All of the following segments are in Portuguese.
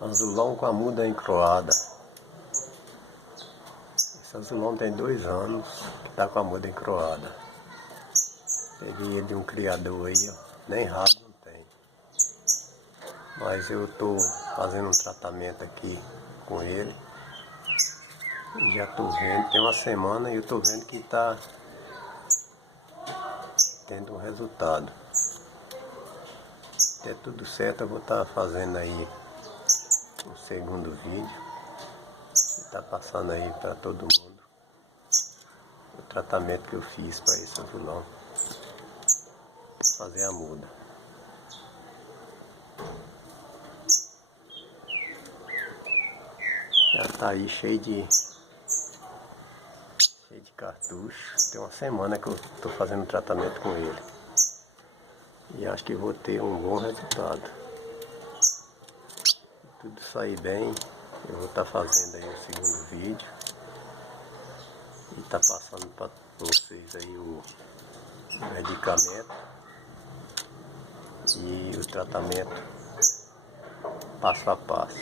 Azulão com a muda encroada. Esse azulão tem 2 anos que tá com a muda encroada. Peguei ele de um criador aí, ó. Nem rabo não tem. Mas eu tô fazendo um tratamento aqui com ele. E já tô vendo, tem uma semana e eu tô vendo que tá tendo um resultado. Se der tudo certo, eu vou estar fazendo aí o segundo vídeo. Tá passando aí para todo mundo o tratamento que eu fiz para esse azulão fazer a muda. Já tá aí cheio de cartucho. Tem uma semana que eu tô fazendo o tratamento com ele. E acho que vou ter um bom resultado. Se tudo sair bem, eu vou estar fazendo aí o segundo vídeo. E tá passando para vocês aí o medicamento e o tratamento passo a passo.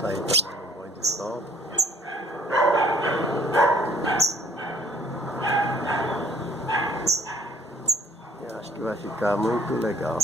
Tá aí tomando um banho de sol. Eu acho que vai ficar muito legal.